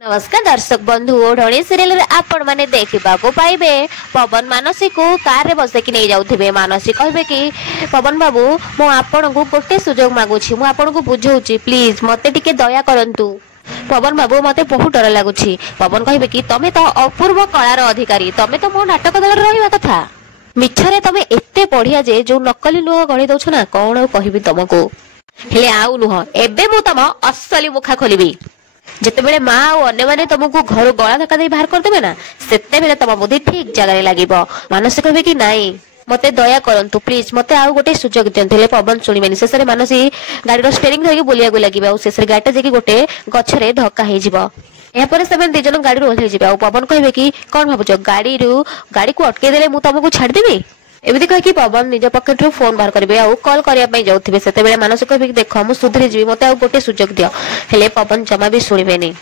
नमस्कार दर्शक बंधु ओढ़णी सीरियल रे आपण माने देखा पाइबे पवन मानसी को कार रे बसैकी नहीं जाउथिबे। मानसी कहबे कि पवन बाबू मु आपण को गोटे सुजोग मागुछि, मु आपण को बुझौछि, प्लीज मते टिके दया करंतु। पवन बाबू मते बहुत डर लागुछि। पवन कहबे कि तमे तो अपूर्व कलार अधिकारी, तमे तो मो नाटक दल रहिबा कथा। मिछरे तमे एते बढ़िया जे जो नकली लुह गळी दउछ ना, कोन कहबी तुमको। हेले आउ नुह, एबे मु तम असली मुखा खोलिबी। जितेबेले माँ और अन्य माने तुमको घर गला धक्का दे बाहर करदेबे ना, सेते बेले तुम बुद्धि ठीक जगह लागिबो। मानसी कहबे कि नाई मते दया करंतु, प्लीज मते आउ गोटे सुजोग दियंतु। हेले पवन सुनिबेनी। शेषरे मानसी गाड़ी रो स्टीयरिंग धरिके बुलिया गु लागिबे। शेषरे गाड़ीटा जेकी गोटे गछरे धक्का हेइ जिवो। या परे सेबेन दि जन गाड़ी रो ओह्लेइ जिबे। आ पवन कहबे कि कोन भाबुछ, गाड़ी को अटके देले मु तुमको छाड़ देबी। एमती कही पवन निज पकेट रू फोन बाहर करेंगे आउ कॉल करने जाऊे। से मानस कह देख मुझे सुधरी जी, मत गोटे सुजोग दियो। हेले पवन जमा भी शुणबेनी।